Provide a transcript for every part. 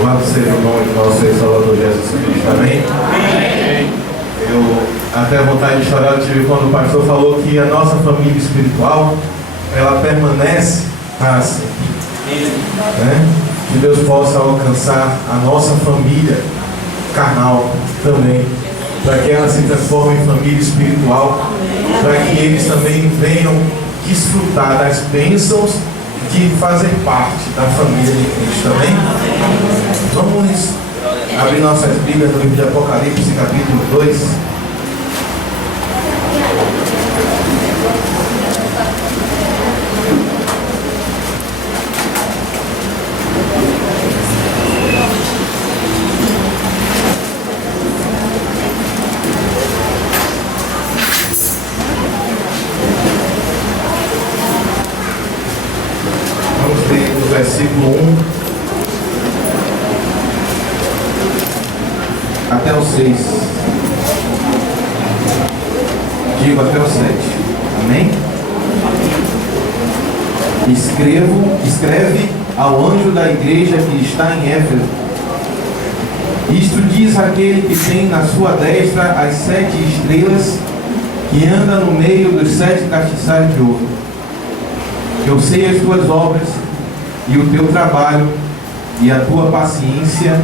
Louvado seja o nome do nosso Salvador Jesus Cristo. Amém? Amém. Eu até vontade de chorar eu tive quando o pastor falou que a nossa família espiritual ela permanece para sempre, né? Que Deus possa alcançar a nossa família carnal também, para que ela se transforme em família espiritual, para que eles também venham desfrutar das bênçãos de fazer parte da família de Cristo. Amém? Vamos abrir nossas Bíblias no livro de Apocalipse, capítulo 2. Versículo 1 até o 6. Digo até o 7. Amém? Escreve ao anjo da igreja que está em Éfeso. Isto diz aquele que tem na sua destra as 7 estrelas, que anda no meio dos 7 castiçais de ouro. Eu sei as tuas obras, e o teu trabalho, e a tua paciência,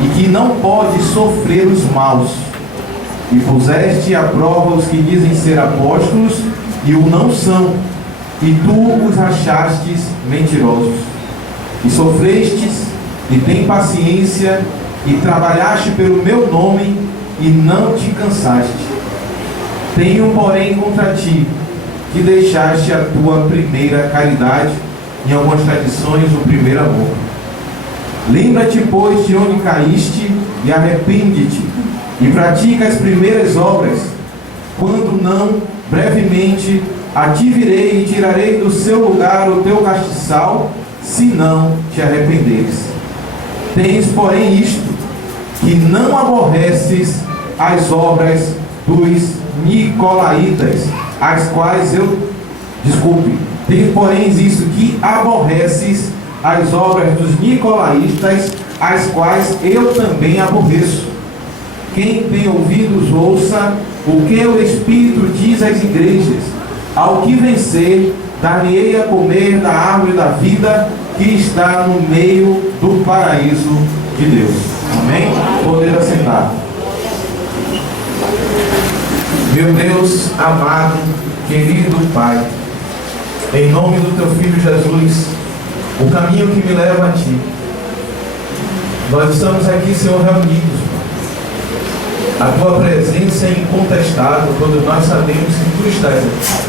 e que não podes sofrer os maus, e puseste à prova os que dizem ser apóstolos, e o não são, e tu os achastes mentirosos, e sofrestes, e tem paciência, e trabalhaste pelo meu nome, e não te cansaste. Tenho, porém, contra ti, que deixaste a tua primeira caridade. Em algumas tradições, o primeiro amor. Lembra-te, pois, de onde caíste, e arrepende-te, e pratica as primeiras obras. Quando não, brevemente, a ti virei e tirarei do seu lugar o teu castiçal, se não te arrependeres. Tens, porém, isto, que não aborreces as obras dos nicolaítas, as quais Tem, porém, isso, que aborreces as obras dos nicolaítas, as quais eu também aborreço. Quem tem ouvidos, ouça o que o Espírito diz às igrejas. Ao que vencer, dar-lhe-ei a comer da árvore da vida, que está no meio do paraíso de Deus. Amém? Poder assentar. Meu Deus amado, querido Pai, em nome do Teu Filho Jesus, o caminho que me leva a Ti, nós estamos aqui, Senhor, reunidos. A Tua presença é incontestável, quando nós sabemos que Tu estás aqui.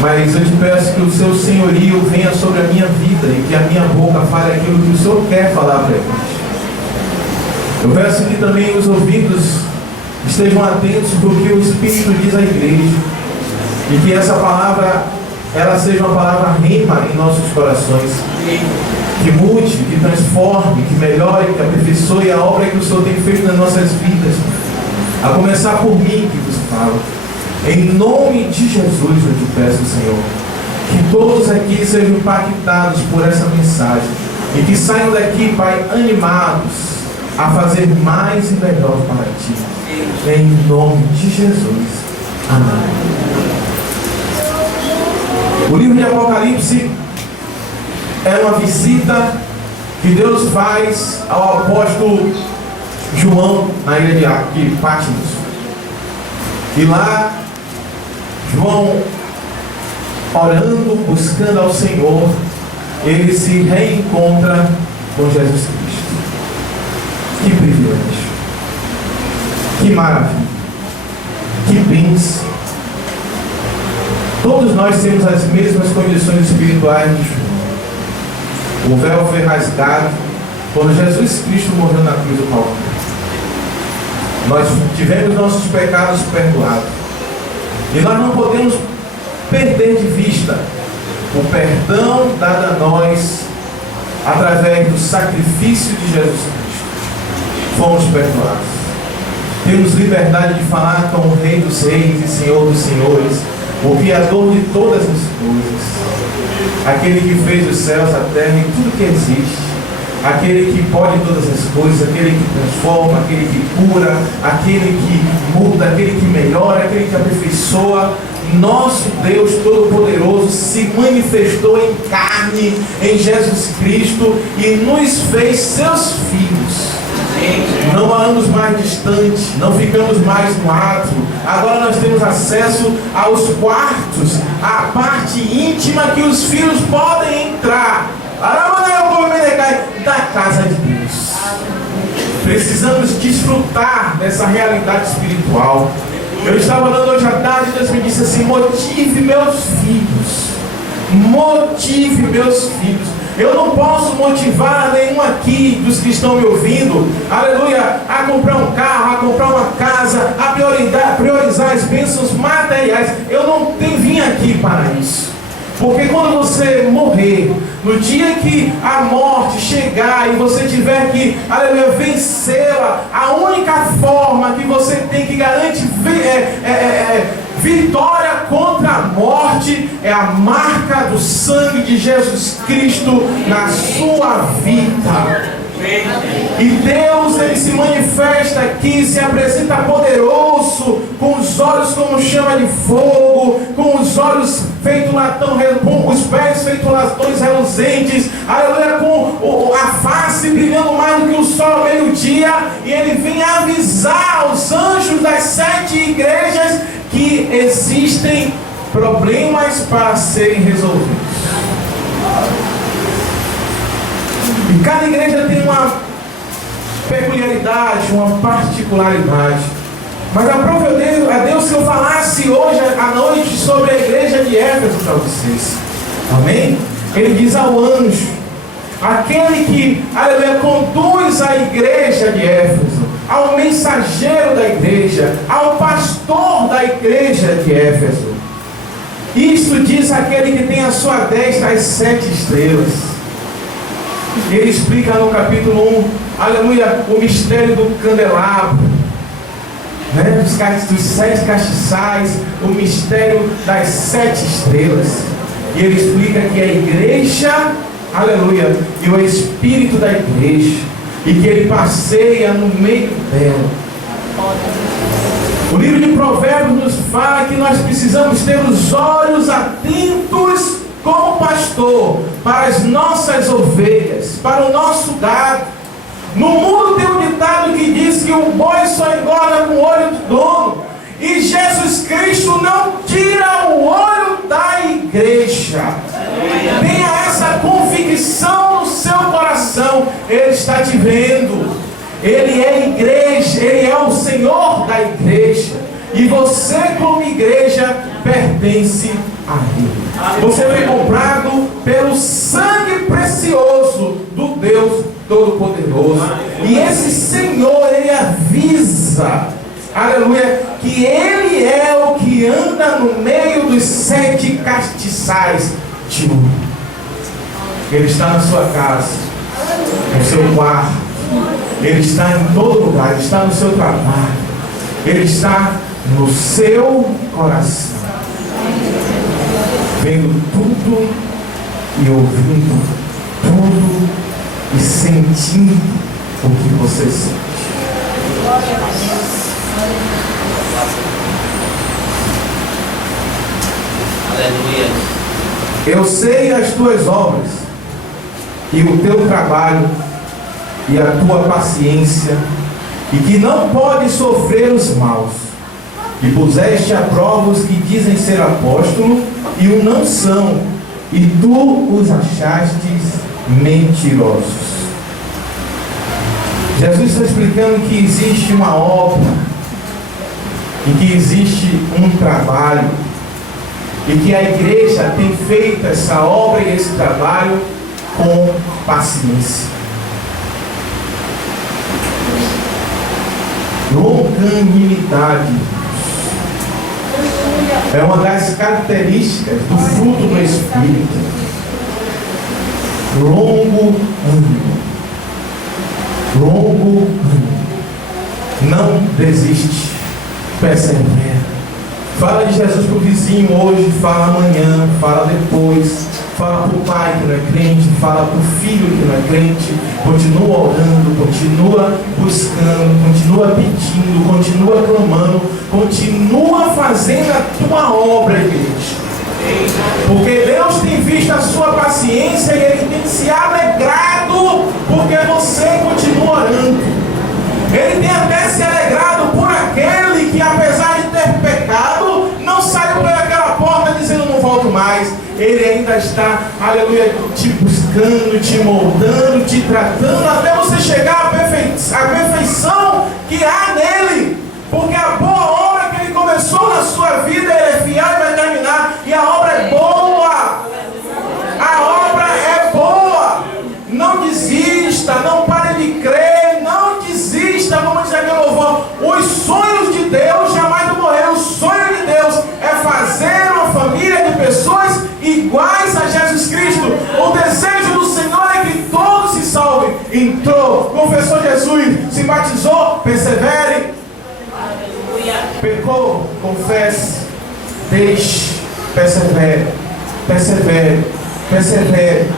Mas eu te peço que o Seu senhorio venha sobre a minha vida e que a minha boca fale aquilo que o Senhor quer falar para nós. Eu peço que também os ouvidos estejam atentos para o que o Espírito diz à igreja. E que essa palavra, ela seja uma palavra rema em nossos corações. Que mude, que transforme, que melhore, que aperfeiçoe a obra que o Senhor tem feito nas nossas vidas. A começar por mim, que vos falo. Em nome de Jesus eu te peço, Senhor, que todos aqui sejam impactados por essa mensagem. E que saiam daqui, Pai, animados a fazer mais e melhor para Ti. Em nome de Jesus. Amém. O livro de Apocalipse é uma visita que Deus faz ao apóstolo João na ilha de Patmos. E lá, João, orando, buscando ao Senhor, ele se reencontra com Jesus Cristo. Que privilégio! Que maravilha! Que bênção! Todos nós temos as mesmas condições espirituais de João. O véu foi rasgado quando Jesus Cristo morreu na cruz do Calvário. Nós tivemos nossos pecados perdoados. E nós não podemos perder de vista o perdão dado a nós através do sacrifício de Jesus Cristo. Fomos perdoados. Temos liberdade de falar com o Rei dos Reis e Senhor dos Senhores, o Criador de todas as coisas, aquele que fez os céus, a terra e tudo que existe. aquele que pode todas as coisas, aquele que transforma, aquele que cura, aquele que muda, aquele que melhora, aquele que aperfeiçoa. Nosso Deus Todo-Poderoso se manifestou em carne em Jesus Cristo e nos fez seus filhos. Não andamos mais distantes, não ficamos mais no átrio. Agora nós temos acesso aos quartos, à parte íntima que os filhos podem entrar da casa de Deus. Precisamos desfrutar dessa realidade espiritual. Eu estava orando hoje à tarde e Deus me disse assim: motive meus filhos. Motive meus filhos. Eu não posso motivar nenhum aqui dos que estão me ouvindo, aleluia, a comprar um carro, a comprar uma casa, a priorizar as bênçãos materiais. Eu não vim aqui para isso. Porque quando você morrer, no dia que a morte chegar e você tiver que, aleluia, vencê-la, a única forma que você tem que garantir vitória contra a morte é a marca do sangue de Jesus Cristo na sua vida. E Deus, Ele se manifesta aqui, se apresenta poderoso, com os olhos como chama de fogo, com os olhos feitos latão, com os pés feitos latões reluzentes, aleluia, com a face brilhando mais do que o sol ao meio-dia, e Ele vem avisar aos anjos das 7 igrejas que existem problemas para serem resolvidos. E cada igreja tem uma peculiaridade, uma particularidade. Mas aprove a Deus se eu falasse hoje à noite sobre a igreja de Éfeso para vocês. Amém? Ele diz ao anjo, aquele que, aleluia, conduz a igreja de Éfeso, ao mensageiro da igreja, ao pastor da igreja de Éfeso. Isto diz aquele que tem à sua destra as 7 estrelas. Ele explica no capítulo 1, aleluia, o mistério do candelabro, né? Dos 7 castiçais, o mistério das 7 estrelas. E ele explica que a igreja, aleluia, e o espírito da igreja, e que ele passeia no meio dela. O livro de Provérbios nos fala que nós precisamos ter os olhos atentos como pastor para as nossas ovelhas, para o nosso gado. No mundo tem um ditado que diz que o boi só engorda com o olho do dono, e Jesus Cristo não tira o olho da igreja. Tenha essa convicção no seu coração. Ele está te vendo. Ele é igreja, Ele é o Senhor da igreja, e você como igreja pertence a Ele. Você foi comprado pelo sangue precioso do Deus Todo-Poderoso. E esse Senhor, Ele avisa, aleluia, que Ele é o que anda no meio dos 7 castiçais de ouro. Ele está na sua casa, no seu quarto, Ele está em todo lugar, Ele está no seu trabalho, Ele está no seu coração, vendo tudo e ouvindo tudo e sentindo o que você sente. Aleluia. Eu sei as tuas obras e o teu trabalho e a tua paciência, e que não pode sofrer os maus, e puseste à prova os que dizem ser apóstolo e o não são, e tu os achastes mentirosos. Jesus está explicando que existe uma obra, e que existe um trabalho, e que a igreja tem feito essa obra e esse trabalho com paciência, longanimidade. É uma das características do fruto do Espírito. Longo ânimo. Longo ânimo. Não desiste. Persevera. Fala de Jesus para o vizinho hoje, fala amanhã, fala depois, Fala para o pai que não é crente, fala para o filho que não é crente. Continua orando, continua buscando, continua pedindo, continua clamando, continua fazendo a tua obra, igreja. Porque Deus tem visto a sua paciência e Ele tem se alegrado porque você continua orando. Ele tem até se alegrado por aquele que, apesar de ter pecado, não saiu pelaquela porta dizendo não volto mais. Ele ainda está, aleluia, te buscando, te moldando, te tratando, até você chegar à perfeição que há nele. Porque a boa obra que Ele começou na sua vida, Ele é fiel e vai terminar. E a obra é boa. A obra é boa. Não desista, não pare de crer, não desista. Vamos dizer aquele louvor. Os sonhos de Deus jamais vão morrer. O sonho de Deus é fazer uma família de pessoas iguais a Jesus Cristo. O desejo do Senhor é que todos se salvem. Entrou, confessou Jesus, se batizou, persevere. Pecou, confesse, deixe, persevere, persevere, persevere.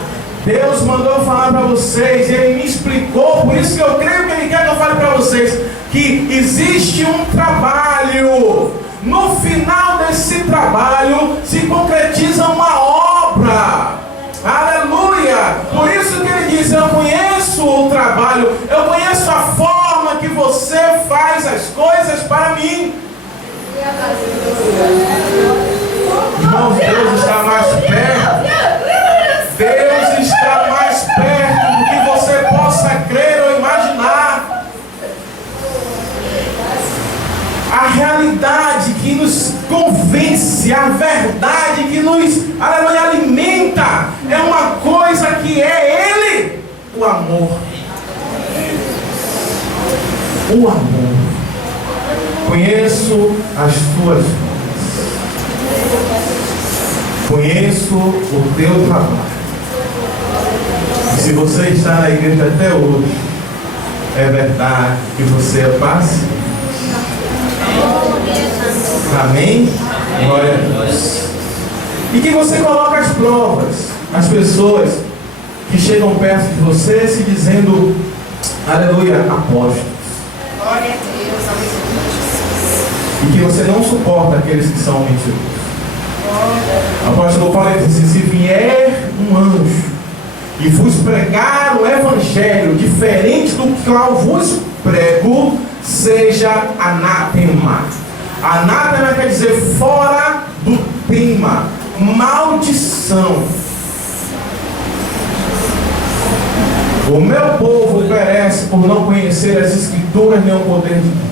Deus mandou falar para vocês, Ele me explicou, por isso que eu creio que Ele quer que eu fale para vocês, que existe um trabalho. No final desse trabalho se concretiza uma obra. Aleluia! Por isso que Ele diz, eu conheço o trabalho, eu conheço a forma que você faz as coisas para mim. Irmãos, Deus está mais perto. Deus está mais perto do que você possa crer ou imaginar. A realidade que nos convence, a verdade que nos alimenta, é uma coisa que é Ele, o amor. O amor. Conheço as tuas obras. Conheço o teu trabalho. E se você está na igreja até hoje, é verdade que você é paciente. Amém? Glória a Deus. E que você coloca as provas, as pessoas que chegam perto de você se dizendo, aleluia, apóstolos. Glória a Deus, E que você não suporta aqueles que são mentirosos. O apóstolo Paulo disse, se vier um anjo e vos pregar o evangelho diferente do qual vos prego, seja anátema. Anátema quer dizer fora do tema, maldição. O meu povo perece por não conhecer as escrituras nem o poder de Deus.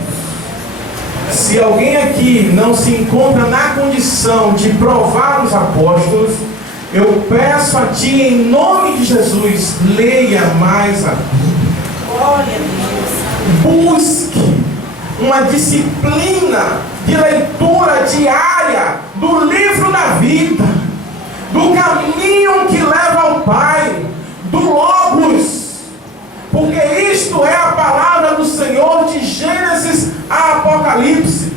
Se alguém aqui não se encontra na condição de provar os apóstolos, eu peço a ti em nome de Jesus, leia mais a Bíblia. glória a Deus. Busque uma disciplina de leitura diária do livro da vida, do caminho que leva ao Pai, do Logos, porque isto é a palavra do Senhor de Gênesis a Apocalipse.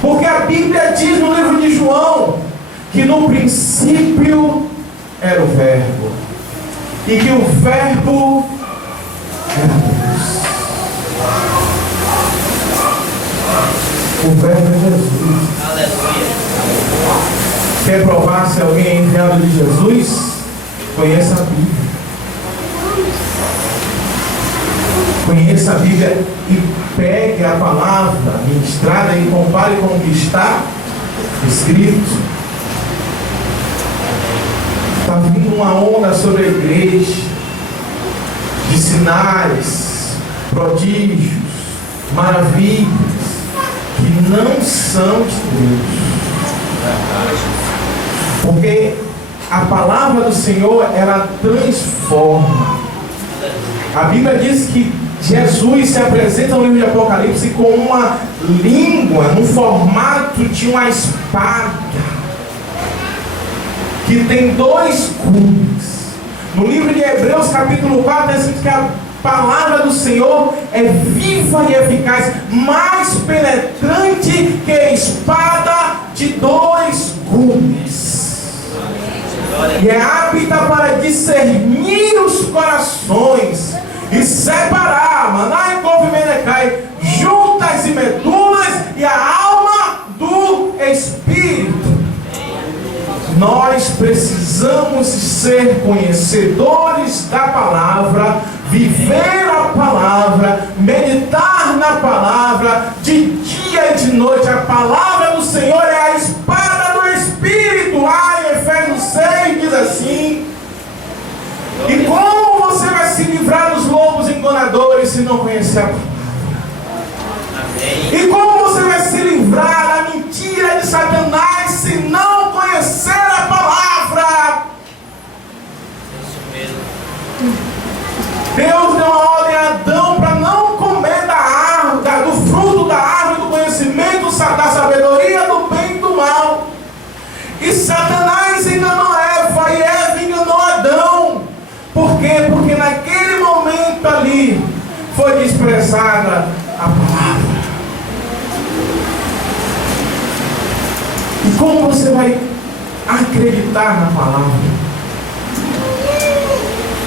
Porque a Bíblia diz no livro de João que no princípio era o Verbo, e que o Verbo era Deus. O Verbo é Jesus. Aleluia. Quer provar se alguém é enviado de Jesus? Conheça a Bíblia. Conheça a Bíblia e pegue a palavra ministrada e compare com o que está escrito. Está vindo uma onda sobre a igreja de sinais, prodígios, maravilhas que não são de Deus. Porque a palavra do Senhor, ela transforma. A Bíblia diz que Jesus se apresenta no livro de Apocalipse com uma língua no formato de uma espada, que tem 2 gumes. No livro de Hebreus capítulo 4 é escrito que a palavra do Senhor é viva e eficaz, mais penetrante que a espada de 2 gumes. e é apta para discernir os corações e separar, Maná e Couve Menecai, juntas e medulas e a alma do Espírito. Nós precisamos ser conhecedores da palavra, viver a palavra, meditar na palavra, de dia e de noite. A palavra do Senhor é a espada do Espírito. Em Efésios 6 diz assim: e como você vai se livrar dos lobos enganadores se não conhecer a palavra? E como você vai se livrar da mentira de Satanás se não conhecer a palavra? Deus deu uma ordem a Adão para não comer do fruto da árvore do conhecimento, da sabedoria, do bem e do mal. E Satanás enganou Eva e Eva enganou Adão. Por quê? Porque naquele momento ali foi desprezada a palavra. E como você vai acreditar na palavra?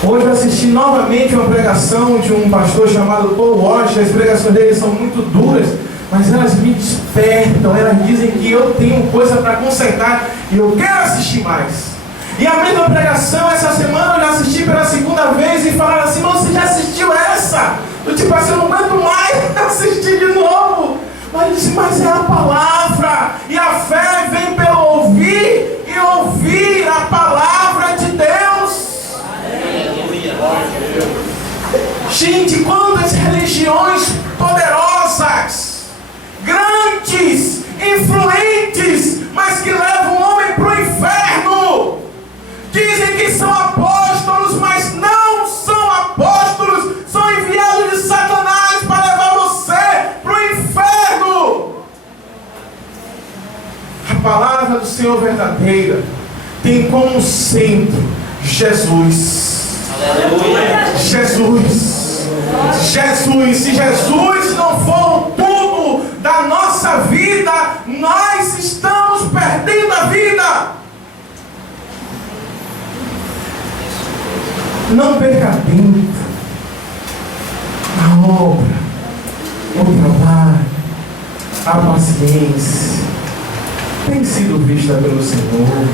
Hoje eu assisti novamente uma pregação de um pastor chamado Paul Walsh. As pregações dele são muito duras, mas elas me despertam. Elas dizem que eu tenho coisa para consertar e eu quero assistir mais. E a mesma pregação, essa semana eu já assisti pela segunda vez e falaram assim: você já assistiu essa? Eu tipo assim, eu não aguento mais assistir de novo. Mas eu disse: mas é a palavra, e a fé vem pelo ouvir e ouvir a palavra de Deus. Gente, quantas religiões poderosas, grandes, influentes, mas que levam o homem para o inferno. Dizem que são apóstolos, mas não são apóstolos. São enviados de Satanás para levar você para o inferno. A palavra do Senhor verdadeira tem como centro Jesus. Jesus. Jesus. Se Jesus não for o tudo da nossa vida, nós estamos perdendo a vida. Não perca tempo. A obra, o trabalho, a paciência tem sido vista pelo Senhor.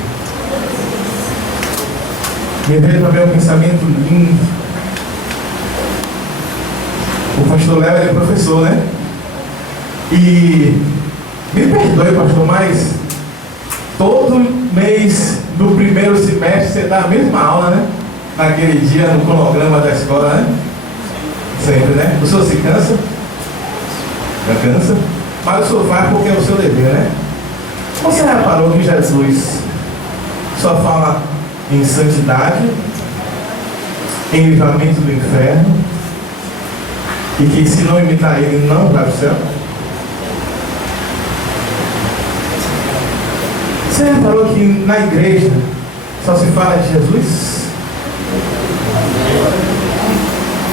Me veio também um pensamento lindo. O pastor Léo é professor, né? E me perdoe, pastor, mas todo mês do primeiro semestre você dá a mesma aula, né? Naquele dia no cronograma da escola, né? Sempre, né? O senhor se cansa? Já cansa? Mas o senhor faz porque é o seu dever, né? Você reparou que Jesus só fala em santidade, em livramento do inferno, e que se não imitar ele não vai para o céu? Você reparou que na igreja só se fala de Jesus?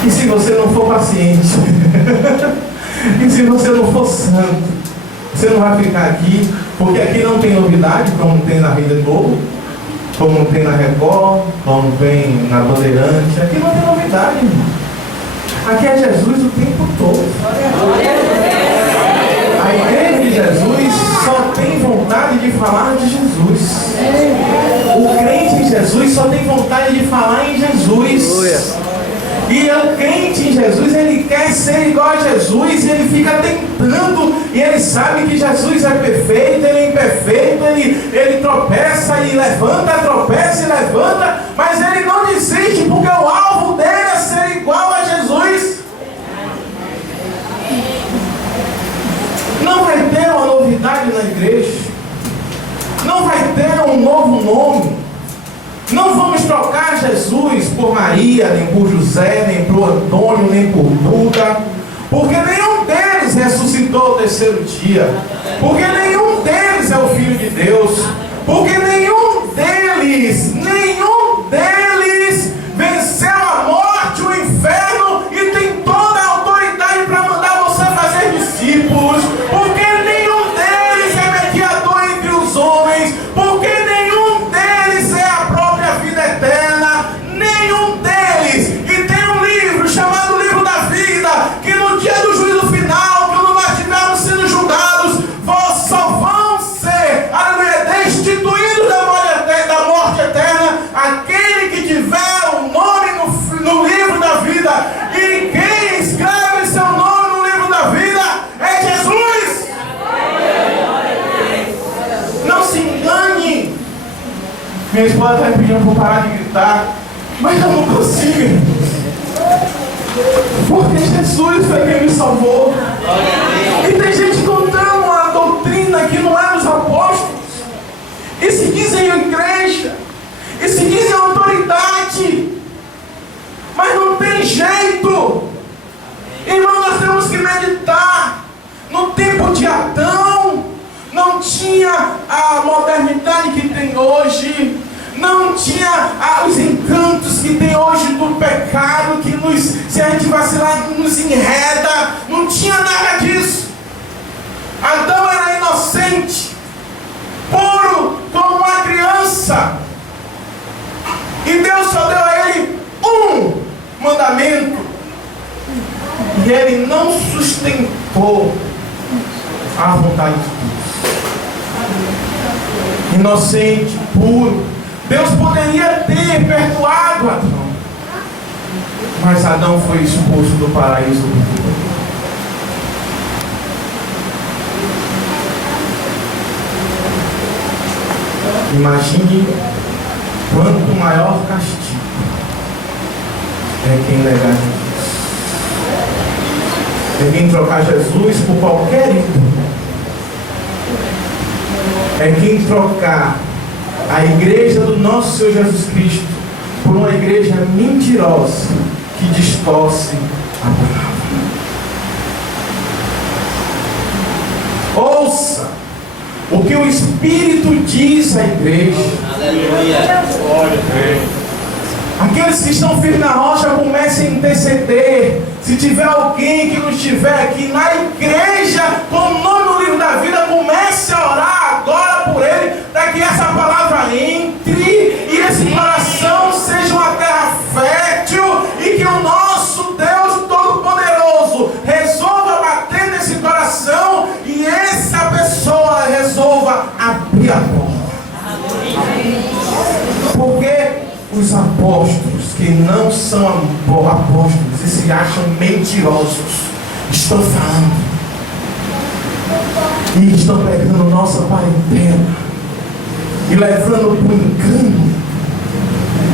E se você não for paciente? E se você não for santo? Você não vai ficar aqui, porque aqui não tem novidade, como tem na Rede Globo, como tem na Record, como tem na Bandeirante. Aqui não tem novidade, irmão. Aqui é Jesus o tempo todo. A igreja de Jesus só tem vontade de falar de Jesus. O crente em Jesus só tem vontade de falar em Jesus. E o crente em Jesus, ele quer ser igual a Jesus, e ele fica tentando, e ele sabe que Jesus é perfeito, ele é imperfeito, ele tropeça e levanta, tropeça e levanta, mas ele não desiste, porque o alvo dele é ser igual a Jesus. Não vai ter uma novidade na igreja, não vai ter um novo nome. Não vamos trocar Jesus por Maria, nem por José, nem por Antônio, nem por Buda, porque nenhum deles ressuscitou ao terceiro dia, porque nenhum deles é o Filho de Deus, porque nenhum deles venceu a morte, o inferno, e tem toda a autoridade para mandar você fazer discípulos, porque nenhum deles é mediador entre os homens, porque nenhum deles é a própria Minha esposa está me pedindo para parar de gritar, mas eu não consigo. Porque Jesus foi quem me salvou. E tem gente contando uma doutrina que não é dos apóstolos. E se dizem igreja. E se dizem autoridade. Mas não tem jeito. Irmão, nós temos que meditar. No tempo de Adão, não tinha a modernidade que tem hoje. Não tinha os encantos que tem hoje do pecado, que se a gente vacilar, nos enreda. Não tinha nada disso. Adão era inocente, puro, como uma criança. E Deus só deu a ele um mandamento. E ele não sustentou a vontade de Deus. Inocente, puro. Deus poderia ter perdoado Adão, mas Adão foi expulso do paraíso. Imagine quanto maior castigo é quem negar Jesus, é quem trocar Jesus por qualquer ídolo, é quem trocar a igreja do nosso Senhor Jesus Cristo por uma igreja mentirosa que distorce a palavra. Ouça o que o Espírito diz à igreja. Aleluia. Aqueles que estão firmes na rocha comecem a interceder. Se tiver alguém que não estiver aqui na igreja com o nome no livro da vida, comece a orar agora por ele, para que essa palavra entre e esse coração seja uma terra fértil, e que o nosso Deus Todo-Poderoso resolva bater nesse coração e essa pessoa resolva abrir a porta. Porque os apóstolos que não são apóstolos e se acham mentirosos estão falando e estão pegando nossa parentela e levando para o engano,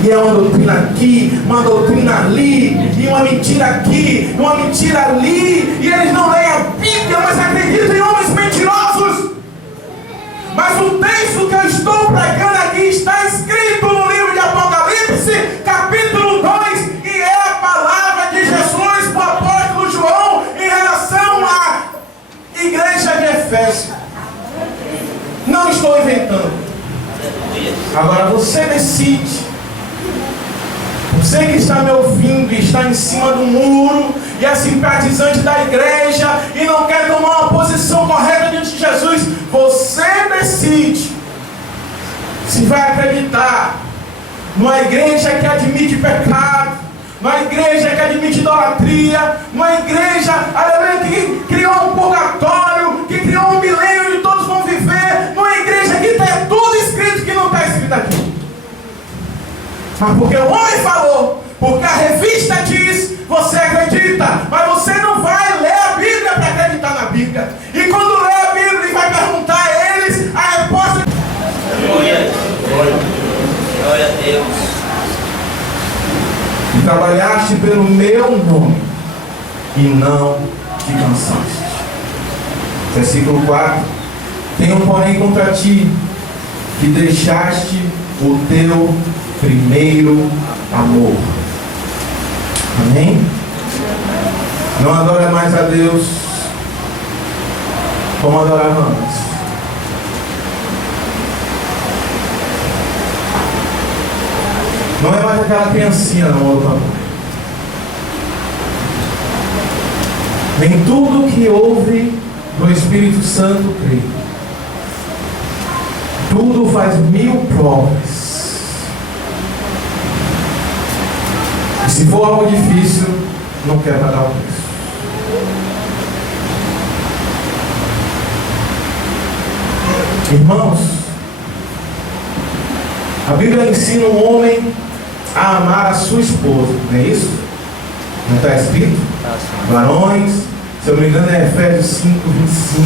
e é uma doutrina aqui, uma doutrina ali, e uma mentira aqui, uma mentira ali, e eles não leem a Bíblia, mas acreditam em homens mentirosos. Mas o texto que eu estou pregando aqui está escrito no livro de Apocalipse, capítulo 2, e é a palavra de Jesus para o apóstolo João em relação à igreja de Efésio. Não estou inventando. Agora você decide. Você que está me ouvindo e está em cima do muro e é simpatizante da igreja e não quer tomar uma posição correta diante de Jesus, você decide se vai acreditar numa igreja que admite pecado, numa igreja que admite idolatria, numa igreja, aleluia, que criou um purgatório, que criou um milênio e todos vão viver, numa igreja que tem tudo escrito que não está escrito aqui. Mas porque o homem falou, porque a revista diz, você acredita, mas você não vai ler a Bíblia para acreditar na Bíblia. E quando lê a Bíblia e vai perguntar a eles, a resposta... Glória a Deus. E trabalhaste pelo meu nome e não te cansaste. Versículo 4. Tenho porém contra ti que deixaste o teu primeiro amor. Amém? Não adora mais a Deus como adorava antes. Não é mais aquela criancinha no amor do papai. Nem tudo que ouve do Espírito Santo crê. Tudo faz 1000 provas. E se for algo difícil, não quer pagar o preço. Irmãos, a Bíblia ensina um homem a amar a sua esposa, não é isso? Não está escrito? Varões, se eu não me engano é Efésios 5, 25.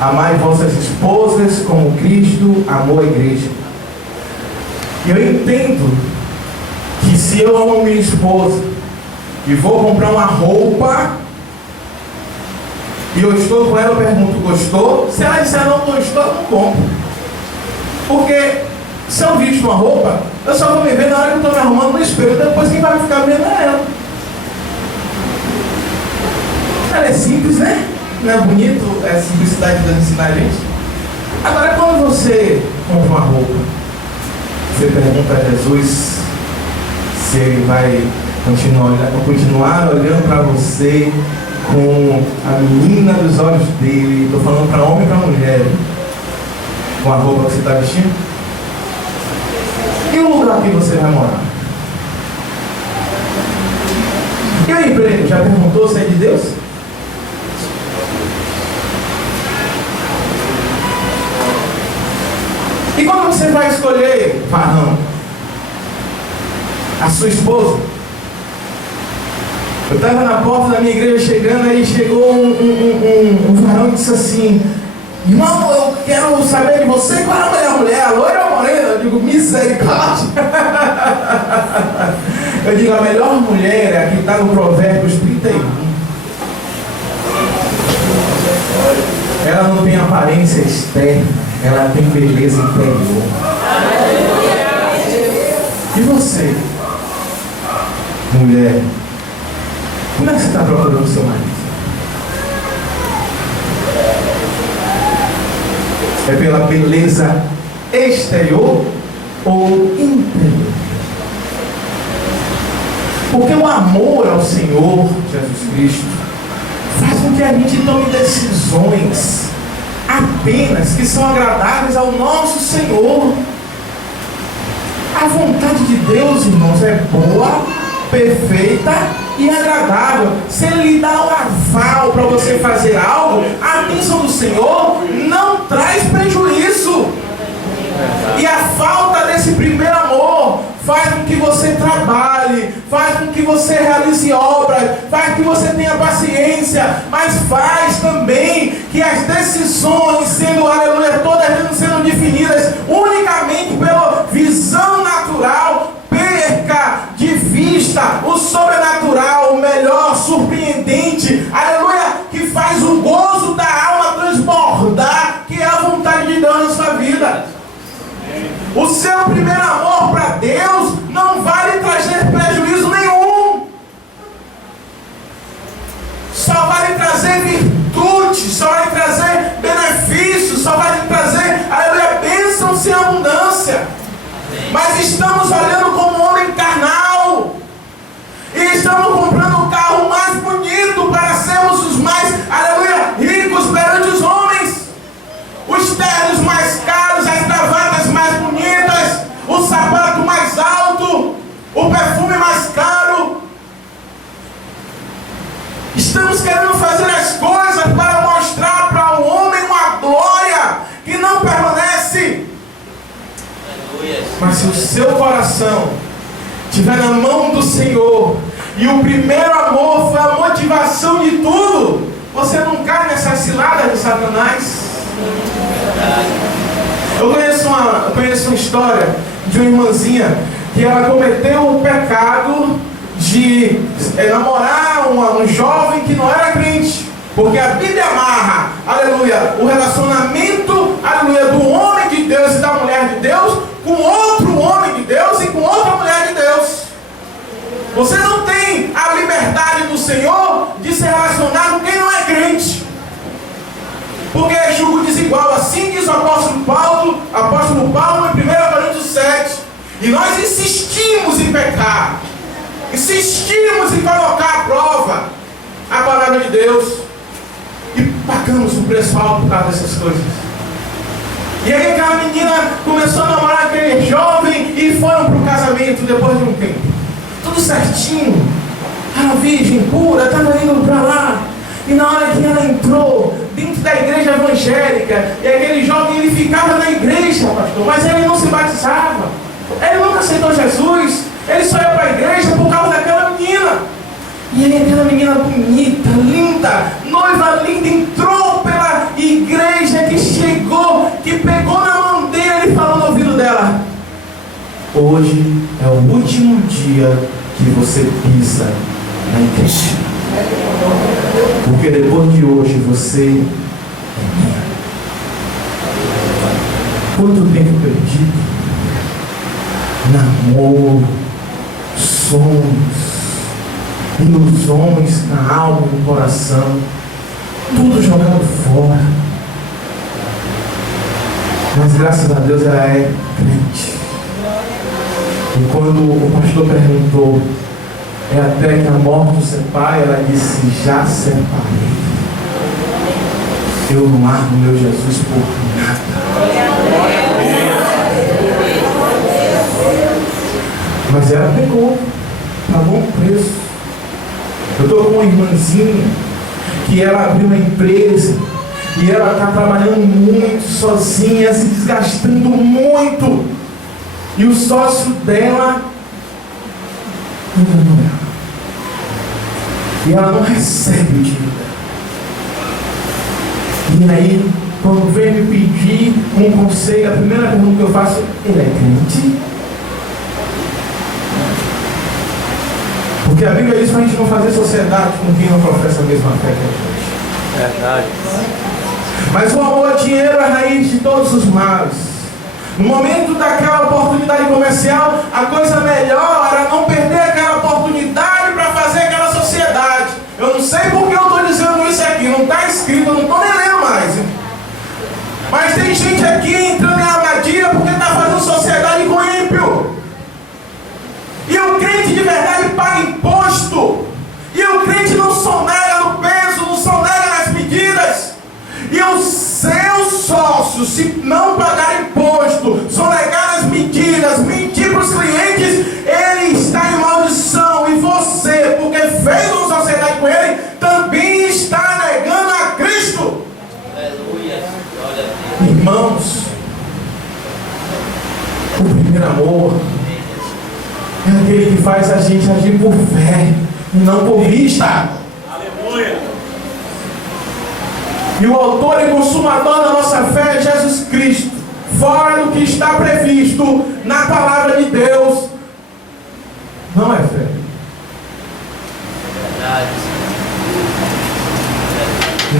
Amai vossas esposas como Cristo amou a igreja. E eu entendo que se eu amo minha esposa e vou comprar uma roupa e eu estou com ela, eu pergunto, gostou? Se ela disser não gostou, eu não compro. Porque se eu visto uma roupa, eu só vou me ver na hora que eu estou me arrumando no espelho. Depois quem vai me ficar vendo é ela. Ela é simples, né? Não é bonito? É a simplicidade de ensinar a gente. Agora, quando você compra uma roupa, você pergunta a Jesus se ele vai continuar olhando para você com a menina dos olhos dele. Estou falando para homem e para mulher, com a roupa que você está vestindo. E o lugar que você vai morar? E o emprego? Já perguntou se é de Deus? E quando você vai escolher varão, a sua esposa? Eu estava na porta da minha igreja chegando, aí chegou um varão e disse assim: irmão, eu quero saber de você, qual é a mulher? A loira ou a morena? Eu digo, misericórdia. Eu digo, a melhor mulher é a que está no Provérbios 31. Ela não tem aparência externa, ela tem beleza interior. E você, mulher, como é que você está procurando o seu marido? É pela beleza exterior ou interior? Porque o amor ao Senhor Jesus Cristo faz com que a gente tome decisões apenas que são agradáveis ao nosso Senhor. A vontade de Deus, irmãos, é boa, perfeita e agradável. Se Ele lhe dá um aval para você fazer algo, a bênção do Senhor não traz prejuízo. E a falta desse primeiro amor faz com que você trabalhe, faz com que você realize obras, faz com que você tenha paciência, mas faz também que as decisões, sendo, aleluia, todas sendo definidas unicamente pela visão natural, perca de vista o sobrenatural, o melhor, surpreendente, aleluia, que faz o gozo da alma transbordar, que é a vontade de Deus na sua vida. O seu primeiro amor para Deus não vai lhe trazer prejuízo nenhum. Só vai lhe trazer virtude, só vai lhe trazer benefícios, só vai lhe trazer, aleluia, bênção sem abundância. Mas estamos olhando como um homem carnal. E estamos comprando o carro mais bonito para sermos os mais, aleluia, ricos perante os homens. Os ternos mais caros, as gravatas mais bonitas, o sapato mais alto, o perfume mais caro. Estamos querendo fazer as coisas para mostrar para o homem uma glória que não permanece. Mas se o seu coração estiver na mão do Senhor e o primeiro amor foi a motivação de tudo, você não cai nessa cilada de Satanás. Eu conheço uma história de uma irmãzinha que ela cometeu o pecado de namorar um jovem que não era crente, porque a Bíblia amarra, aleluia, o relacionamento, aleluia, do homem de Deus e da mulher de Deus com outro homem de Deus e com outra mulher de Deus. Você não tem a liberdade do Senhor de se relacionar com quem não é crente, porque é julgo desigual. Assim diz o apóstolo Paulo em 1 Coríntios 7. E nós insistimos em pecar, insistimos em colocar à prova a palavra de Deus, e pagamos um preço alto por causa dessas coisas. E aí aquela menina começou a namorar aquele jovem e foram para o casamento depois de um tempo. Tudo certinho, era virgem pura, estava indo para lá. E na hora que ela entrou dentro da igreja evangélica, e aquele jovem, ele ficava na igreja, pastor, mas ele não se batizava, ele nunca aceitou Jesus, ele só ia para a igreja por causa daquela menina. E aí aquela menina bonita, linda, noiva linda, entrou pela igreja, que chegou, que pegou na mão dele e falou no ouvido dela: hoje é o último dia que você pisa na igreja. Porque depois de hoje você é minha. Quanto tempo perdido? Namoro, sonhos, ilusões na alma, no coração, tudo jogado fora. Mas graças a Deus ela é crente. E quando o pastor perguntou, é até que a morte nos separe, ela disse, já separei. Eu não largo meu Jesus por nada. Mas ela pegou, pagou um preço. Eu estou com uma irmãzinha que ela abriu uma empresa e ela está trabalhando muito sozinha, se desgastando muito. E o sócio dela enganou ela. E ela não recebe o dinheiro dela. E aí, quando vem me pedir um conselho, a primeira pergunta que eu faço, ele é crente? Porque a Bíblia diz para a gente não fazer sociedade com quem não professa a mesma fé que a gente. Verdade. Mas o amor ao dinheiro é a raiz de todos os males. No momento daquela oportunidade comercial, a coisa melhor era não perder aquela oportunidade para fazer aquela sociedade. Eu não sei porque eu estou dizendo isso aqui, não está escrito, eu não estou nem lendo mais. Mas tem gente aqui entrando em armadilha porque está fazendo sociedade com ímpio. E o crente de verdade paga imposto. E o crente não sonega no peso, não sonega nas medidas. E os seus sócios, se não pagar imposto, sonegar as medidas, mentir para os clientes, ele está em maldição. E você, porque fez uma sociedade com ele, também está negando a Cristo. Aleluia. Glória a Deus. Irmãos, o primeiro amor é aquele que faz a gente agir por fé e não por vista. Aleluia. E o autor e consumador da nossa fé é Jesus Cristo. Fora do que está previsto na palavra de Deus, não é fé. Verdade.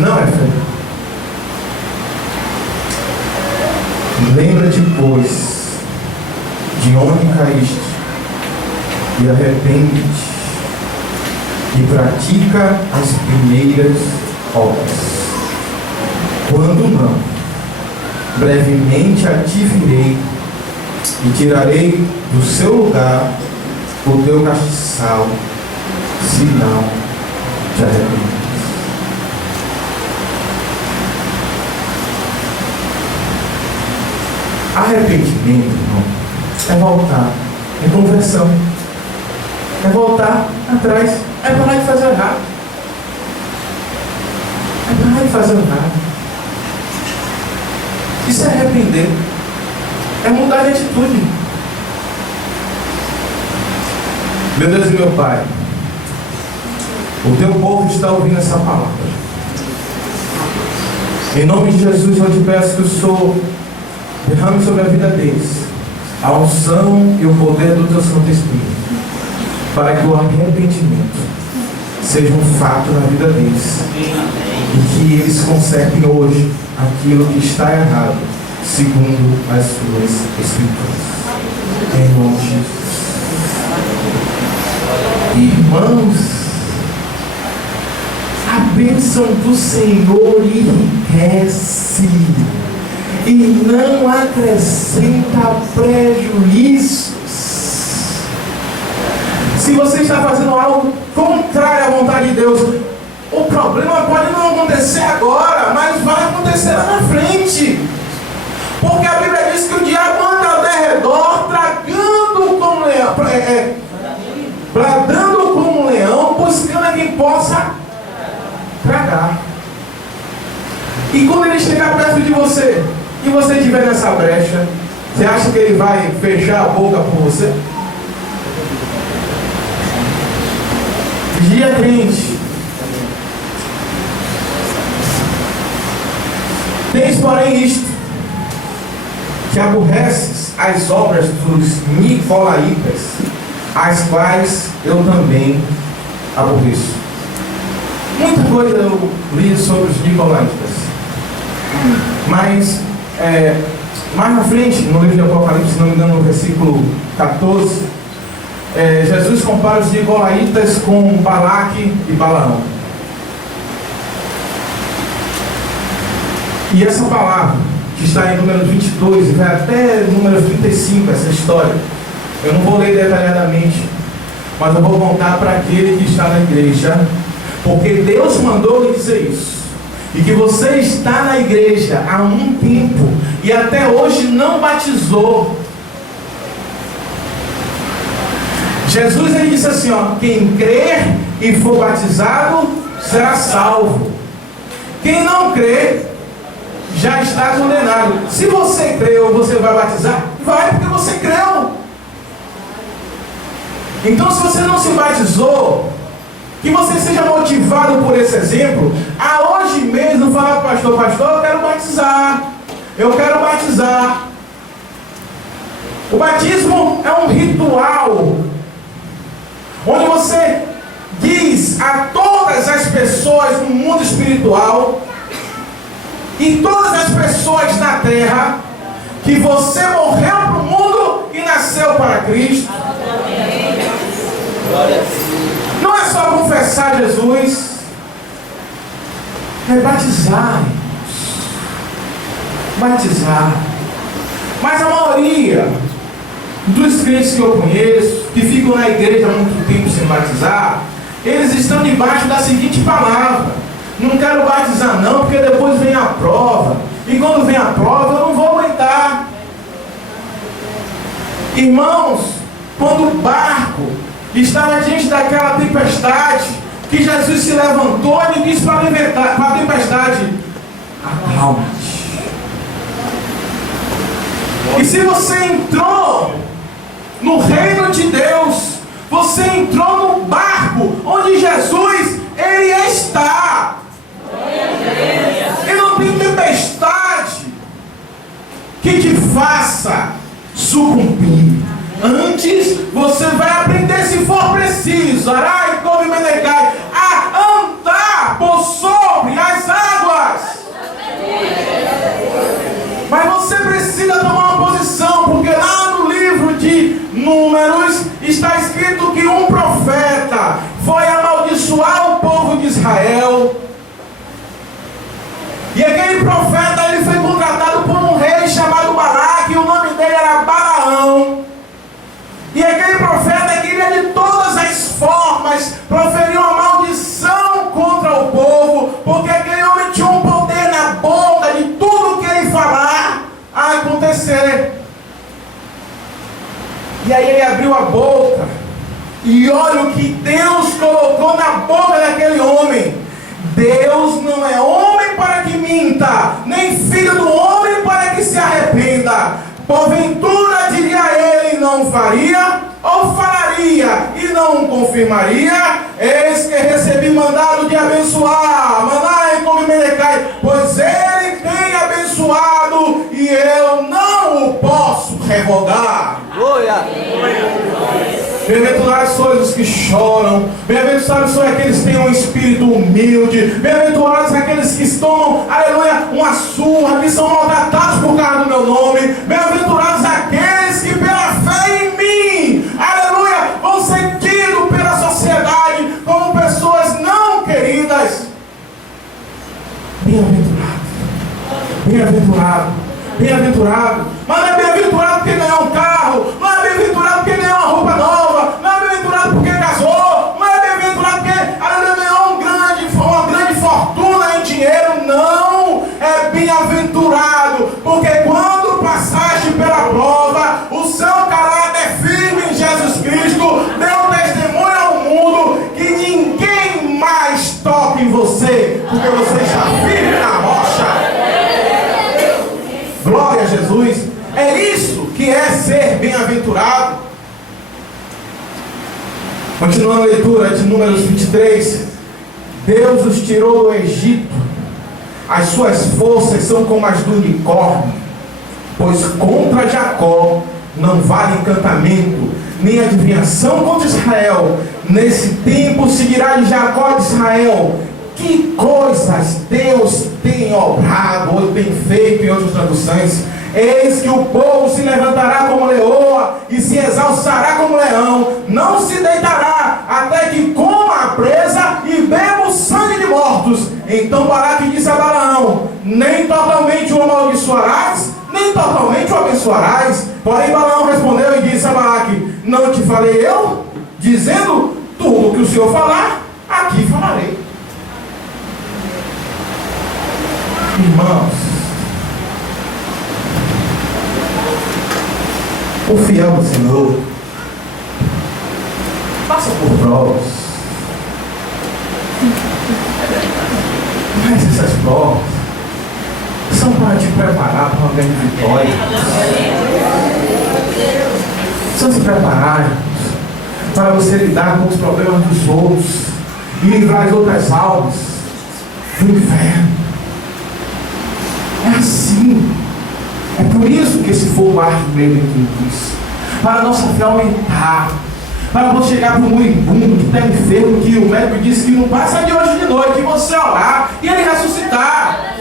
Não é fé. Lembra-te, pois, de onde caíste, e arrepende-te, e pratica as primeiras obras. Quando não, brevemente a ti virei, e tirarei do seu lugar o teu castiçal, se não te arrependes. Arrependimento, irmão, é voltar, é conversão, é voltar atrás, é parar de fazer errado, é parar de fazer errado. Isso é arrepender, é mudar de atitude. Meu Deus e meu Pai, o teu povo está ouvindo essa palavra. Em nome de Jesus, eu te peço que o Senhor derrame sobre a vida deles a unção e o poder do teu Santo Espírito, para que o arrependimento seja um fato na vida deles e que eles consertem hoje aquilo que está errado, segundo as suas Escrituras. Em nome de Jesus. Irmãos, a bênção do Senhor enriquece e não acrescenta prejuízos. Se você está fazendo algo contrário à vontade de Deus, o problema pode não acontecer agora, mas vai acontecer lá na frente. Porque a Bíblia diz que o diabo anda ao derredor, bradando como um leão, buscando a quem possa tragar. E quando ele chegar perto de você, e você estiver nessa brecha, você acha que ele vai fechar a boca por você? Vigia, crente. Tens, porém, isto, que aborreces as obras dos nicolaítas, as quais eu também aborreço. Muita coisa eu li sobre os nicolaítas, mas mais na frente, no livro de Apocalipse, se não me engano, no versículo 14, Jesus compara os nicolaítas com Balaque e Balaão. E essa palavra, que está em Números 22, e vai até Números 35, essa história, eu não vou ler detalhadamente, mas eu vou contar para aquele que está na igreja, porque Deus mandou lhe dizer isso, e que você está na igreja há um tempo, e até hoje não batizou. Jesus, ele disse assim, ó: quem crer e for batizado será salvo. Quem não crer já está condenado. Se você creu, você vai batizar? Vai, porque você creu. Então, se você não se batizou, que você seja motivado por esse exemplo, a hoje mesmo falar para o pastor, eu quero batizar. Eu quero batizar. O batismo é um ritual onde você diz a todas as pessoas no mundo espiritual e todas as pessoas na terra que você morreu para o mundo e nasceu para Cristo. Não é só confessar Jesus, é batizar. Batizar. Mas a maioria dos crentes que eu conheço, que ficam na igreja há muito tempo sem batizar, eles estão debaixo da seguinte palavra: não quero batizar não, porque depois vem a prova, e quando vem a prova eu não vou aguentar. Irmãos, quando o barco estava diante daquela tempestade, que Jesus se levantou e disse para a tempestade: acalme-te. E se você entrou no reino de Deus, você entrou no barco onde Jesus, ele está. E não tem tempestade que te faça sucumbir. Antes, você vai aprender, se for preciso, arai, come, menecai, a andar por sobre as águas. Mas você precisa tomar uma posição, porque lá no livro de Números está escrito que um profeta foi amaldiçoar o povo de Israel. E aquele profeta, ele foi contratado por um rei chamado Balaque, e o nome dele era Balaão. E aquele profeta queria de todas as formas proferir uma maldição contra o povo, porque aquele homem tinha um poder na boca de tudo que ele falar a acontecer. E aí ele abriu a boca, e olha o que Deus colocou na boca daquele homem: Deus não é homem para que minta, nem filho do homem para que se arrependa. Porventura diria ele, não faria, ou falaria, e não confirmaria? Eis que recebi mandado de abençoar, mandai como Menecai, pois ele tem abençoado, e eu não o posso revogar. Bem-aventurados sois os que choram, bem-aventurados são aqueles que têm um espírito humilde, bem-aventurados aqueles que estão, aleluia, uma surra, que são maltratados por causa do meu nome, bem-aventurados aqueles que pela fé em mim, aleluia, vão ser tidos pela sociedade como pessoas não queridas. Bem-aventurado, bem-aventurado, bem-aventurado. Mas não é bem-aventurado porque ganhou um carro, não é bem-aventurado porque ganhou uma roupa nova, não é bem-aventurado porque casou, não é bem-aventurado porque ganhou uma grande fortuna em dinheiro. Não, é bem-aventurado porque quando passaste pela prova, o seu caráter é firme em Jesus Cristo, deu testemunho ao mundo que ninguém mais toque em você, porque você está firme na rocha. Glória a Jesus. É isso que é ser bem-aventurado. Continuando a leitura de Números 23. Deus os tirou do Egito. As suas forças são como as do unicórnio. pois contra Jacó não vale encantamento, nem adivinhação contra Israel. Nesse tempo seguirá de Jacó de Israel. Que coisas Deus tem obrado, ou tem feito em outras traduções. Eis que o povo se levantará como leoa e se exalçará como leão, não se deitará até que coma a presa e beba o sangue de mortos. Então Balaque disse a Balaão: nem totalmente o amaldiçoarás, nem totalmente o abençoarás. Porém Balaão respondeu e disse a Balaque: não te falei eu, dizendo, tudo que o Senhor falar, aqui falarei. Irmãos, o fiel do Senhor passa por provas, mas essas provas são para te preparar para uma grande vitória. São se preparar para você lidar com os problemas dos outros e livrar as outras almas do inferno. É assim. É por isso que esse fogo arde no meio de nós, para a nossa fé aumentar, para você chegar para o moribundo que está enfermo, que o médico disse que não passa de hoje de noite, e você orar e ele ressuscitar.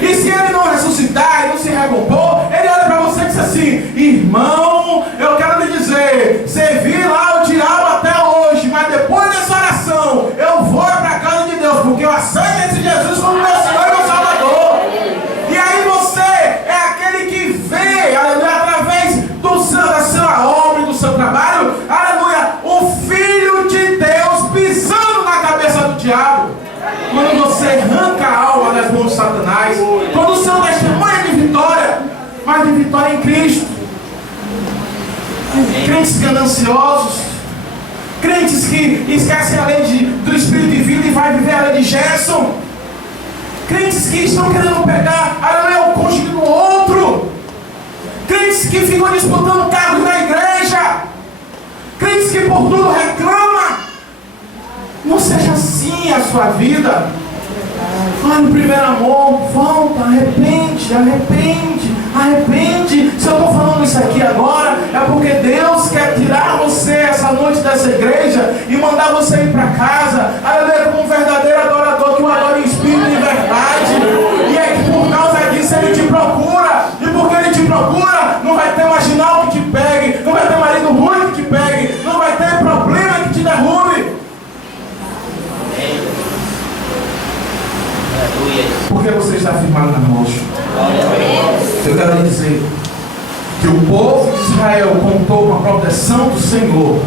E se ele não ressuscitar e não se recompor, ele olha para você e diz assim: irmão, eu quero lhe dizer, servi lá o diabo até hoje, mas depois dessa oração eu vou para a casa de Deus, porque eu aceito esse Jesus como meu Senhor e meu Salvador. E aí você é aquele que vê, aleluia, através da sua obra e do seu trabalho, aleluia, o Filho de Deus pisando na cabeça do diabo. Quando você arranca a alma das mãos de Satanás, quando o seu testemunho é de vitória, mas de vitória em Cristo. Crentes gananciosos, crentes que esquecem a lei do Espírito de vida e vai viver a lei de Gerson, crentes que estão querendo pegar, aleluia, o cônjuge do outro, crentes que ficam disputando cargos na igreja, crentes que por tudo reclamam. Não seja assim a sua vida. Vai no primeiro amor, volta, arrepende. Se eu estou falando isso aqui agora, é porque Deus quer tirar você essa noite dessa igreja e mandar você ir para casa, aleluia, como um verdadeiro adorador que o adora em espírito e em verdade. E é que por causa disso ele te procura. E porque ele te procura, não vai ter marginal que te pegue, não vai ter marido ruim que te pegue, não vai ter problema que te derrube. Porque você está firmado na rocha. Eu quero dizer que o povo de Israel contou com a proteção do Senhor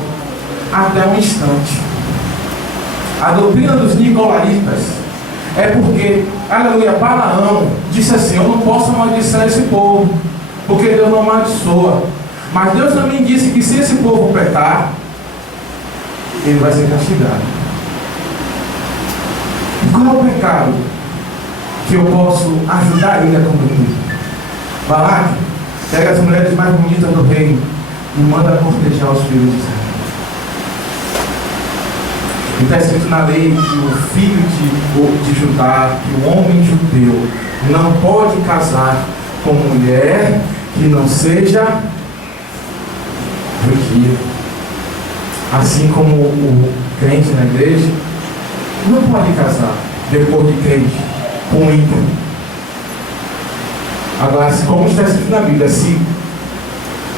até um instante. A doutrina dos nicolaítas é porque, aleluia, Balaão disse assim: eu não posso amaldiçoar esse povo, porque Deus não amaldiçoa. Mas Deus também disse que se esse povo pecar, ele vai ser castigado. E qual é o pecado que eu posso ajudar ele a cometer? Balaque pega as mulheres mais bonitas do reino e manda cortejar os filhos de Israel. E está escrito na lei que o filho de Judá, que o homem judeu, não pode casar com mulher que não seja judia. Assim como o crente na igreja não pode casar depois de crente com ímpio. Agora, como está escrito na Bíblia, se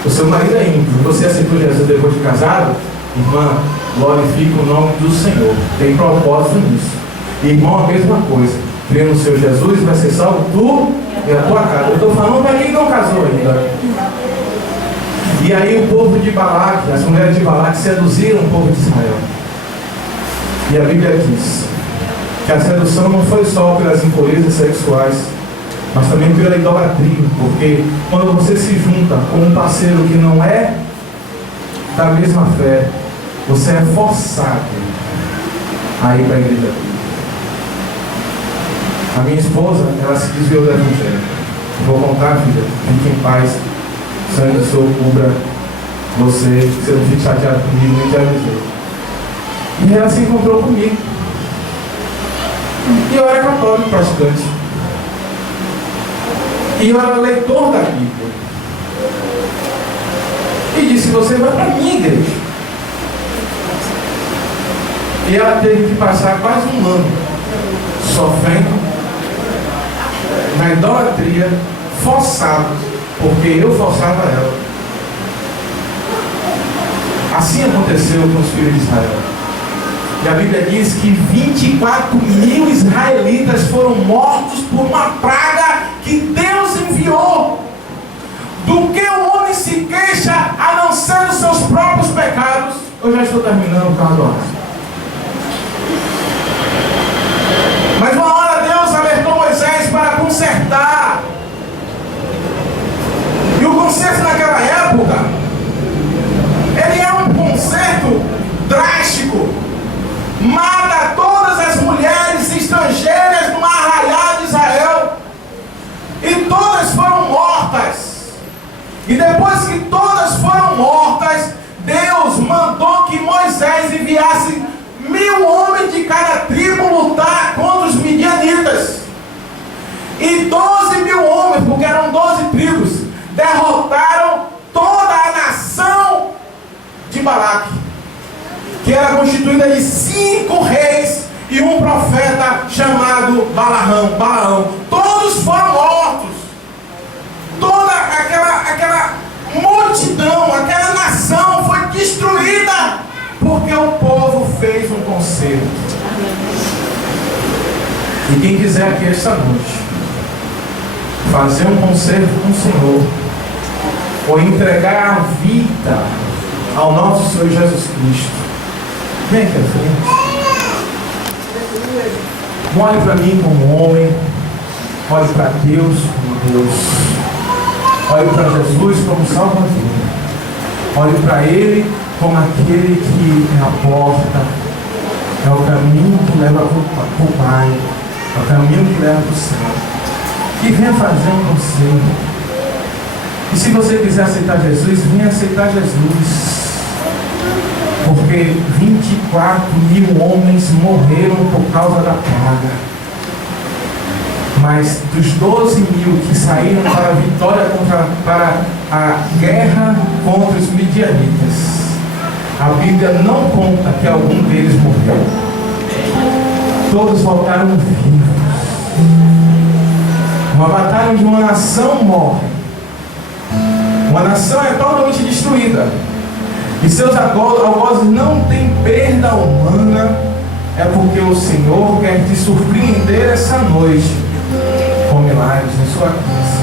o seu marido é ímpio, você aceitou Jesus depois de casado, irmã, glorifica o nome do Senhor. Tem propósito nisso. Irmão, a mesma coisa. Crê no seu Jesus, vai ser salvo tu e a tua casa. Eu estou falando para quem não casou ainda. E aí o povo de Balaque, as mulheres de Balaque seduziram o povo de Israel. E a Bíblia diz que a sedução não foi só pelas impurezas sexuais, mas também pela idolatria, porque quando você se junta com um parceiro que não é da mesma fé, você é forçado a ir para a igreja. A minha esposa, ela se desviou do evangelho. Vou contar, filha, fique em paz, sangue do Senhor cubra você não fique chateado comigo, nem te avisei. E ela se encontrou comigo. E eu era católico praticante. E eu era leitor da Bíblia. E disse: você vai para a minha igreja. E ela teve que passar quase um ano sofrendo na idolatria, forçado, porque eu forçava ela. Assim aconteceu com os filhos de Israel. E a Bíblia diz que 24.000 israelitas foram mortos por uma praga que Deus enviou. Do que o homem se queixa a não ser dos seus próprios pecados? Eu já estou terminando, Carlos. Mas uma hora Deus alertou Moisés para consertar. E o conserto naquela época, ele é um conserto drástico. Mata todas as mulheres estrangeiras no arraial de Israel. E todas foram mortas. E depois que todas foram mortas, Deus mandou que Moisés enviasse 1.000 homens de cada tribo lutar contra os midianitas. E 12.000 homens, porque eram 12 tribos, derrotaram toda a nação de Balaque, que era constituída de 5 reis e um profeta chamado Balaão. Todos foram mortos. Toda aquela multidão, aquela nação foi destruída, porque o povo fez um concerto. E quem quiser aqui esta noite fazer um concerto com o Senhor, ou entregar a vida ao nosso Senhor Jesus Cristo, vem aqui à frente. Não olhe para mim como homem, olhe para Deus como Deus. Olhe para Jesus como Salvador. Olhe para Ele como aquele que é a porta, é o caminho que leva para o Pai, é o caminho que leva para o céu. E venha fazer um conselho. E se você quiser aceitar Jesus, venha aceitar Jesus. Porque 24.000 homens morreram por causa da praga. Mas dos 12.000 que saíram para a vitória, para a guerra contra os midianitas, a Bíblia não conta que algum deles morreu. Todos voltaram vivos. Uma batalha onde uma nação morre. Uma nação é totalmente destruída. E seus algozes não têm perda humana. É porque o Senhor quer te surpreender essa noite com milagres em sua casa.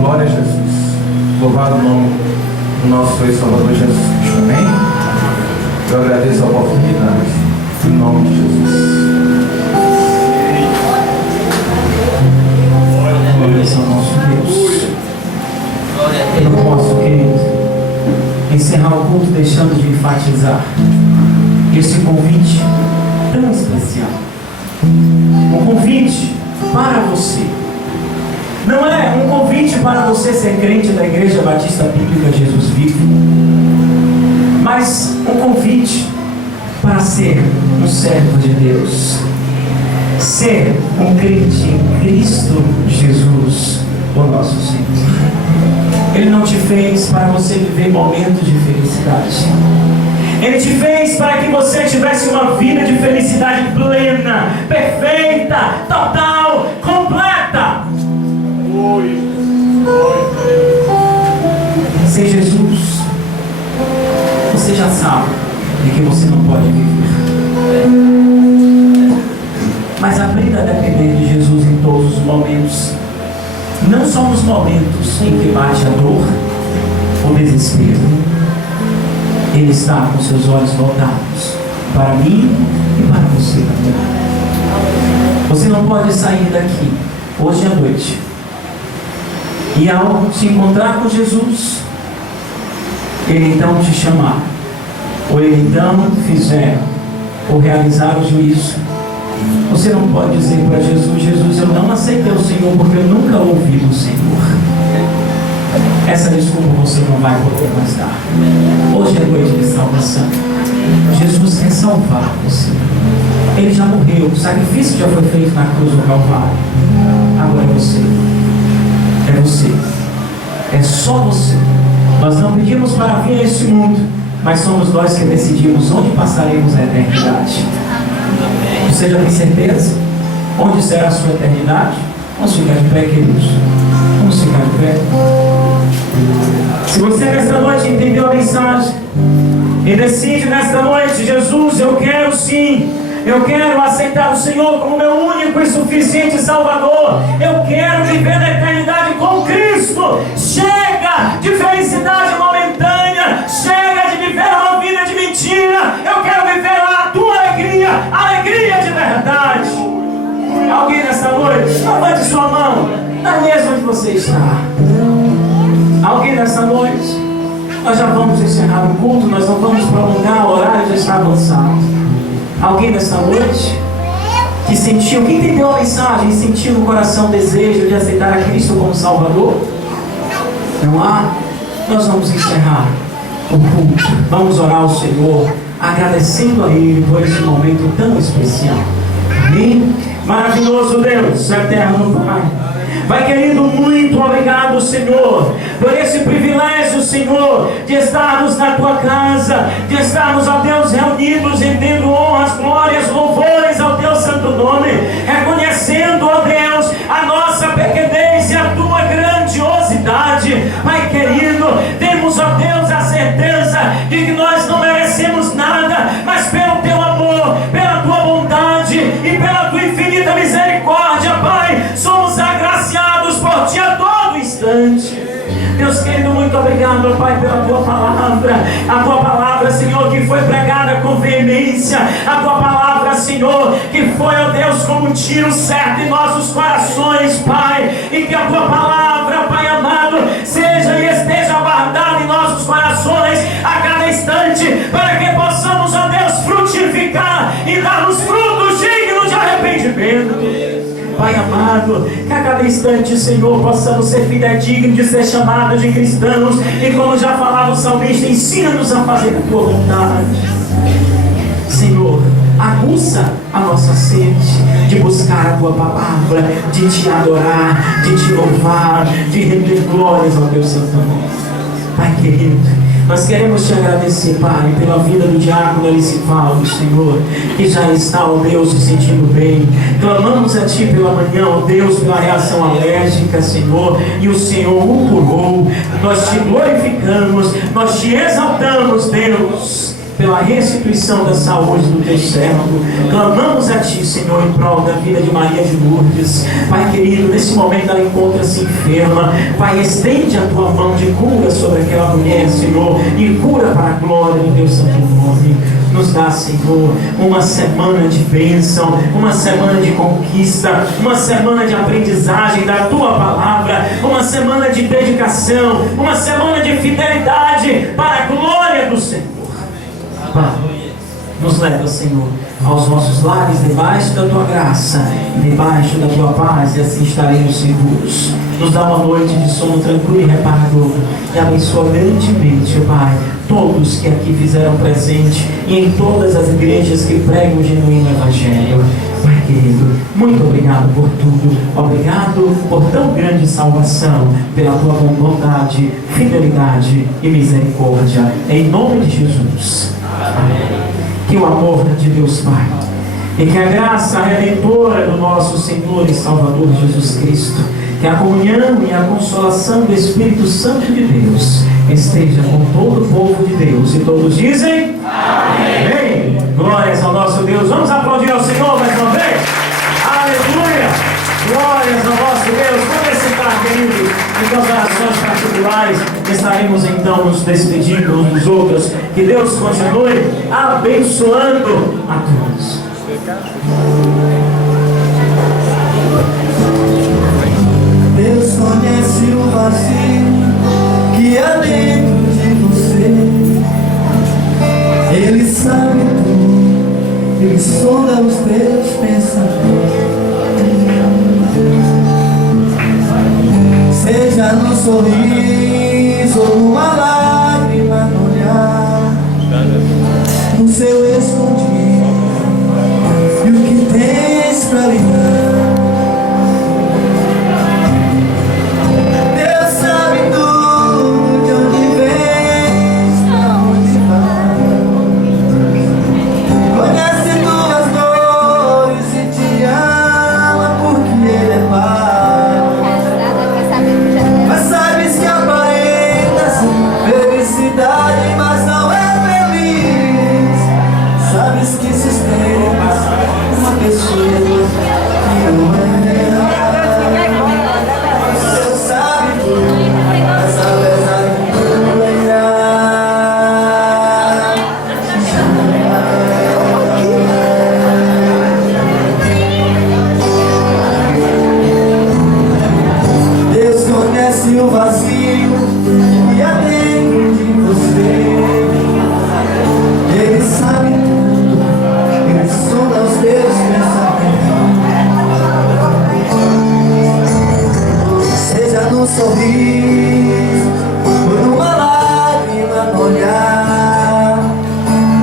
Glória a Jesus. Louvado o nome do nosso Senhor e Salvador Jesus Cristo. Amém? Eu agradeço a oportunidade. Em nome de Jesus. Glória ao nosso Deus. Eu não posso, querido, encerrar o culto deixando de enfatizar esse convite tão especial. Um convite para você. Não é um convite para você ser crente da Igreja Batista Bíblica Jesus Vivo, mas um convite para ser um servo de Deus, ser um crente em Cristo Jesus, o nosso Senhor. Ele não te fez para você viver momentos de felicidade. Ele te fez para que você tivesse uma vida de felicidade plena, perfeita, total, completa. Sem Jesus, você já sabe de que você não pode viver. Mas aprenda a depender de Jesus em todos os momentos. Não só nos momentos em que bate a dor, o desespero. Ele está com seus olhos voltados para mim e para você também. Você não pode sair daqui hoje à noite e, ao se encontrar com Jesus, Ele então te chamar, ou Ele então fizer ou realizar o juízo, você não pode dizer para Jesus: Jesus, eu não aceitei o Senhor porque eu nunca ouvi do Senhor. Essa desculpa você não vai poder mais dar. Hoje é noite de salvação. Jesus quer salvar você. Ele já morreu, o sacrifício já foi feito na cruz do Calvário. Agora é você. É você. É só você. Nós não pedimos para vir a este mundo, mas somos nós que decidimos onde passaremos a eternidade. Você já tem certeza? Onde será a sua eternidade? Vamos ficar de pé, queridos. Vamos ficar de pé. Se você nesta noite entendeu a mensagem e decide nesta noite: Jesus, eu quero sim, eu quero aceitar o Senhor como meu único e suficiente Salvador. Eu quero viver na eternidade com Cristo. Chega de felicidade momentânea. Chega de viver uma vida de mentira. Eu quero viver a tua alegria, a alegria de verdade. Alguém nessa noite, levante sua mão na mesa onde você está. Alguém nessa noite? Nós já vamos encerrar o culto, nós não vamos prolongar, o horário já está avançado. Alguém nessa noite que sentiu, que entendeu a mensagem e sentiu no coração o desejo de aceitar a Cristo como Salvador? Não há? Nós vamos encerrar o culto. Vamos orar ao Senhor, agradecendo a Ele por este momento tão especial. Amém? Maravilhoso Deus, eterno Pai. Pai querido, muito obrigado, Senhor, por esse privilégio, Senhor, de estarmos na Tua casa, de estarmos, ó Deus, reunidos, rendendo honras, glórias, louvores ao Teu santo nome, reconhecendo, ó Deus, a nossa pequenez e a Tua grandiosidade. Pai querido, temos, ó Deus, a certeza de que nós não merecemos nada, mas pelo Teu amor, pela Tua bondade e pela Tua infinita misericórdia, Pai, somos agraciados por Ti a todo instante. Deus querido, muito obrigado, Pai, pela Tua palavra. A Tua palavra, Senhor, que foi pregada com veemência. A Tua palavra, Senhor, que foi, ó Deus, como um tiro certo em nossos corações, Pai. E que a Tua palavra, Pai amado, seja e esteja guardada em nossos corações a cada instante, para que possamos, ó Deus, frutificar e darmos frutos dignos de arrependimento. Pai amado, que a cada instante, Senhor, possamos ser fidedignos de ser chamados de cristãos. E como já falava o salmista, ensina-nos a fazer a Tua vontade. Senhor, aguça a nossa sede de buscar a Tua palavra, de Te adorar, de Te louvar, de render glórias ao Teu santo nome. Pai querido, nós queremos Te agradecer, Pai, pela vida do diácono Elicivaldo, Senhor, que já está, ó Deus, se sentindo bem. Clamamos a Ti pela manhã, ó Deus, pela reação alérgica, Senhor, e o Senhor o curou. Nós Te glorificamos, nós Te exaltamos, Deus, pela restituição da saúde do Teu servo. Clamamos a Ti, Senhor, em prol da vida de Maria de Lourdes. Pai querido, nesse momento ela encontra-se enferma. Pai, estende a Tua mão de cura sobre aquela mulher, Senhor, e cura para a glória do Teu santo nome. Nos dá, Senhor, uma semana de bênção, uma semana de conquista, uma semana de aprendizagem da Tua palavra, uma semana de dedicação, uma semana de fidelidade para a glória do Senhor. Pai, nos leva, Senhor, aos nossos lares, debaixo da Tua graça, debaixo da Tua paz, e assim estaremos seguros. Nos dá uma noite de sono tranquilo e reparador, e abençoa grandemente, Pai, todos que aqui fizeram presente, e em todas as igrejas que pregam o genuíno Evangelho. Pai querido, muito obrigado por tudo. Obrigado por tão grande salvação, pela Tua bondade, fidelidade e misericórdia. Em nome de Jesus. Amém. Que o amor de Deus Pai e que a graça redentora do nosso Senhor e Salvador Jesus Cristo, que a comunhão e a consolação do Espírito Santo de Deus esteja com todo o povo de Deus. E todos dizem amém. Amém. Glórias ao nosso Deus. Vamos aplaudir ao Senhor mais uma vez. Aleluia. Glórias ao nosso Deus. Vamos sentar, queridos, em suas orações particulares. Estaremos então nos despedindo uns dos outros. Que Deus continue abençoando a todos. Deus conhece o vazio que há dentro de você. Ele sabe tudo, Ele sonda os teus pensamentos. Seja no sorriso ou numa lágrima no olhar, no seu escondido, e olhar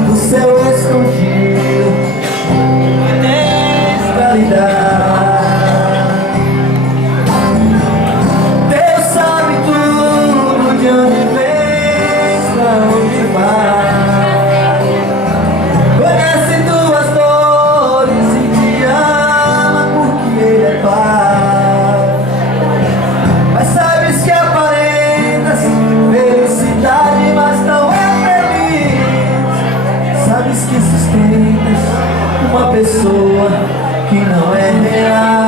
do céu escondido pra lhe dar. Deus sabe tudo, de onde vem, pra onde vai. Conhece tuas dores e te ama porque Ele é Pai. Mas sabes que aparentas felicidade, mas não é feliz. Sabes que sustentas uma pessoa que não é real.